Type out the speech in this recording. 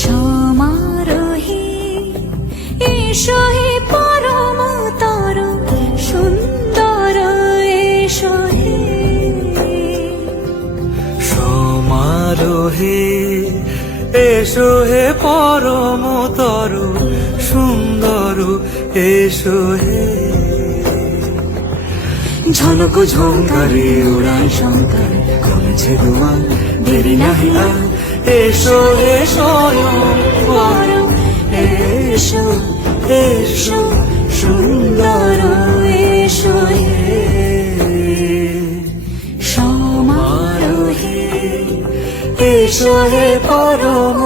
সমারোহে এসো হে পরমতর সুন্দর এসো হে। সমারোহে এসো হে পরমতর সুন্দর এসো হে। ঝনক ঝঙ্কারে উড়াই শঙ্কর কমেছে দুয়ার দেরি নাহি আর। এসো হে স্বয়ংবর এসো এসো সুন্দর এসো হে। সমারোহে এসো হে পরম